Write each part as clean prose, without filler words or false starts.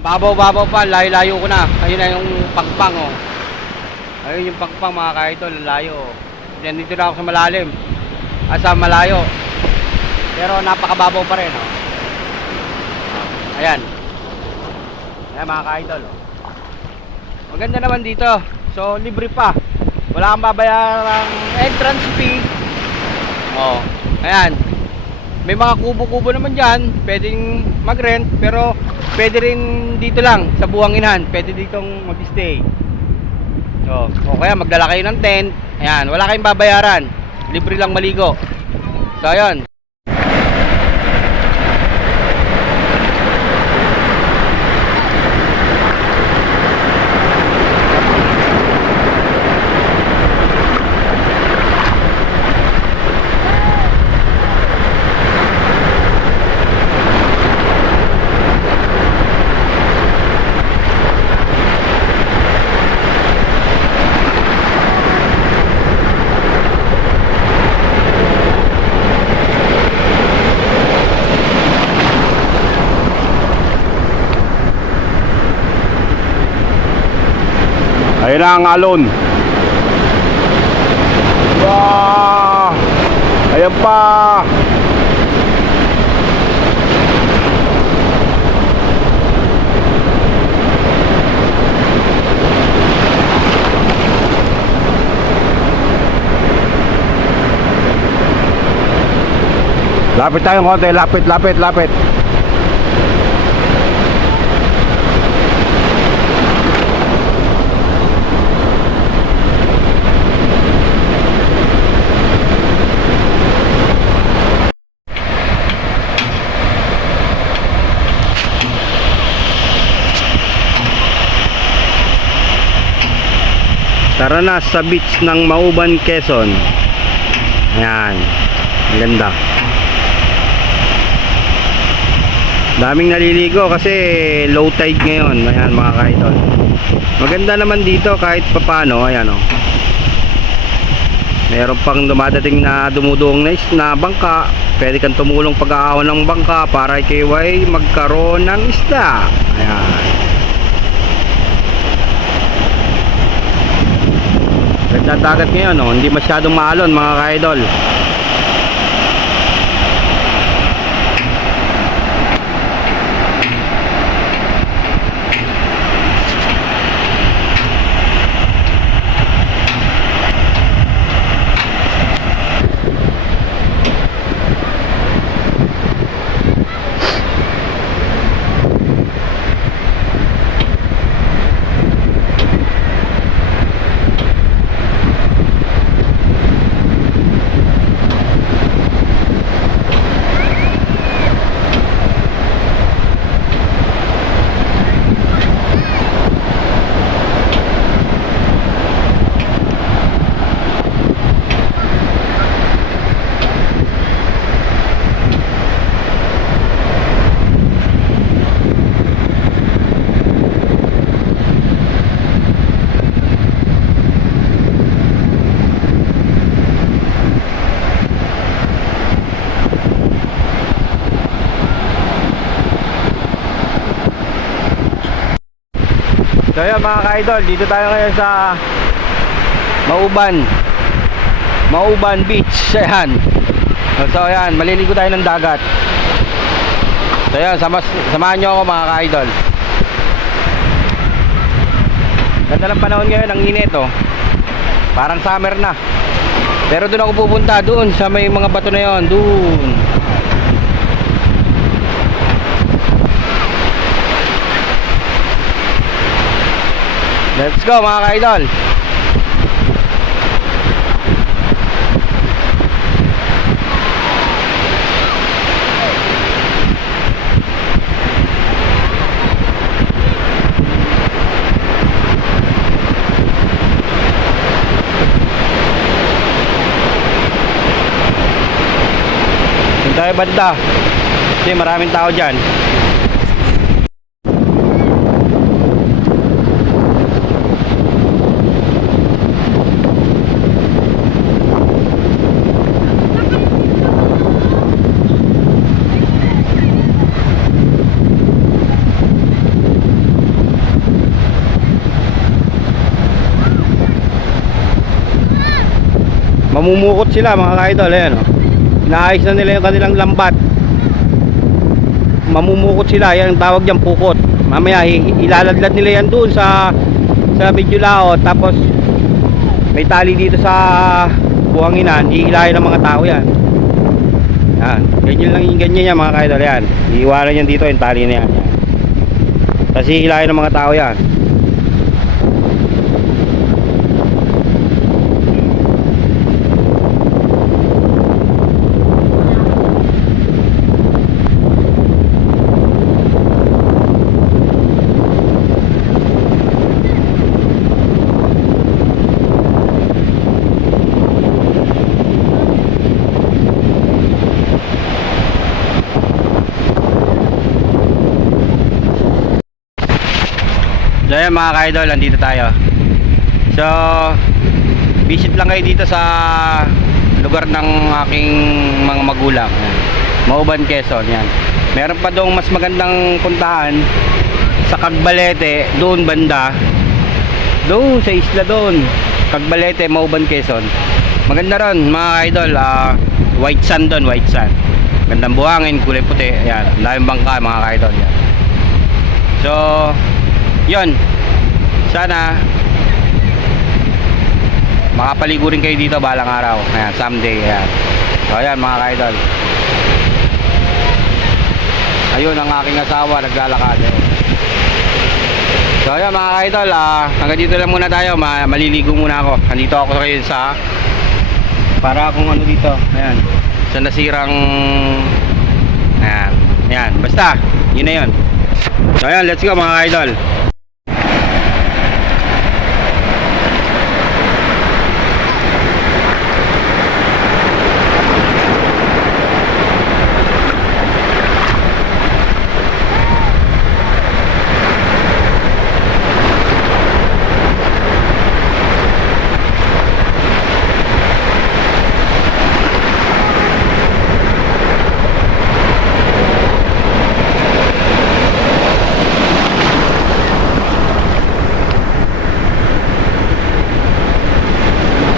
Babaw-babaw pa, layo-layo ko na. Ayun na yung pagpang oh. Ayun yung pagpang mga ka-idol, layo. Nandito na ako sa malalim. Sa malayo. Pero napakababaw pa rin oh. Ayan. Ayan mga ka-idol oh. Maganda naman dito. So libre pa. Wala kang babayarang entrance fee. Oh. Ayan. May mga kubo-kubo naman dyan. Pwedeng mag-rent. Pero pwede rin dito lang sa Buhanginan. Pwede ditong mag-stay. So, o kaya magdala kayo ng tent. Ayan, wala kayong babayaran. Libre lang maligo. So, ayun. Ayun na ang alon. Wow! Ayan pa. Lapit tayo konti, lapit. Tara na sa beach ng Mauban, Quezon. Ayan, ganda. Daming naliligo kasi low tide ngayon. Ayan mga ka-idol. Maganda naman dito kahit papano. Ayan o. Meron pang dumadating na dumuduong na bangka. Pwede kang tumulong pag-aahon ng bangka para kayo ay magkaroon ng isda. Ayan. Ganda dagat ngayon oh. Hindi masyadong maalon mga ka-idol. So yun mga ka-idol, dito tayo ngayon sa Mauban Beach. Ayan. So ayan, maliligo tayo ng dagat. So ayan, samahan nyo ako mga ka-idol. Ganda ng panahon ngayon, ang init oh. Parang summer na. Pero doon ako pupunta, doon sa may mga bato na yun, doon. Let's go mga ka-idol. Doon tayo banda kasi maraming tao dyan. mamumukot sila mga ka-idol. Ayan oh. Inaayos na nila yung kanilang lambat. Mamumukot sila, yan ang tawag dyan, pukot. Mamaya ilaladlad nila yan doon sa medyo laot. Tapos may tali dito sa buhanginan, ihilahin ng mga tao yan. Yan, ganyan yan mga ka-idol. Yan, iiwanan yan dito yung tali na yan. Tapos hihilahin ng mga tao yan. So ayan mga ka-idol, nandito tayo. So visit lang kayo dito sa lugar ng aking mga magulang, Mauban, Quezon. Yan. Meron pa doong mas magandang puntahan sa Cagbalete, doon banda. Doon sa isla doon, Cagbalete, Mauban, Quezon. Maganda ron mga ka-idol. White sand doon, white sand. Gandang buhangin, kulay puti. Ayan, daming bangka mga ka-idol. Yan. So yun, sana makapaligo rin kayo dito balang araw. Ayan, someday. Ayan. So ayan mga ka-idol, ayun ang aking asawa naglalakad. So ayan mga ka-idol, hanggang dito lang muna tayo. Maliligo muna ako. Nandito ako kayo sa para akong ano dito. Ayan, sa nasirang ayan, ayan. Basta yun na yun. So ayan, let's go mga ka-idol.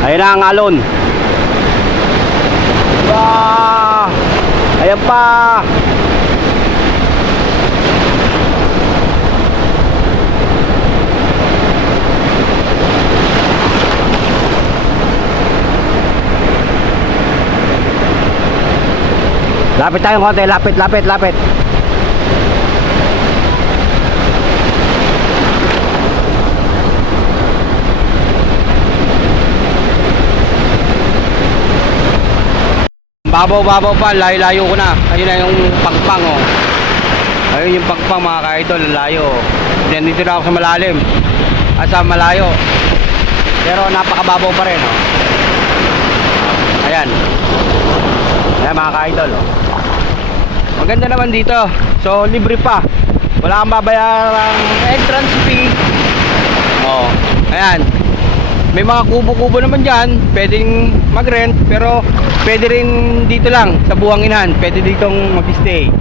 Ayan na ang alon. Wow! Ayan pa. Lapit tayong konti, lapit. Babaw pa, layo ko na. Ayun na yung pagpang oh. Ayun yung pagpang mga ka-idol, layo. Dito na ako sa malalim. Sa malayo. Pero napakababaw pa rin oh. Ayan. Ayan mga ka-idol oh. Maganda naman dito. So libre pa. Wala kang babayarang entrance fee. Oh. Ayan. May mga kubo-kubo naman dyan, pwedeng mag-rent, pero pwede rin dito lang sa buhanginan, pwede ditong mag-stay.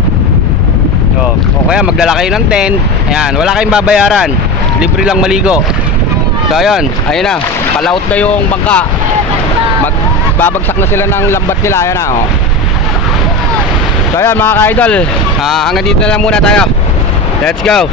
So, o kaya magdala kayo ng tent. Ayan, wala kayong babayaran, libre lang maligo. So ayun, ayun na, palaut na yung bangka. Magbabagsak na sila ng lambat nila. Ayan na oh. So ayun mga ka-idol, hanggang dito na lang muna tayo. Let's go.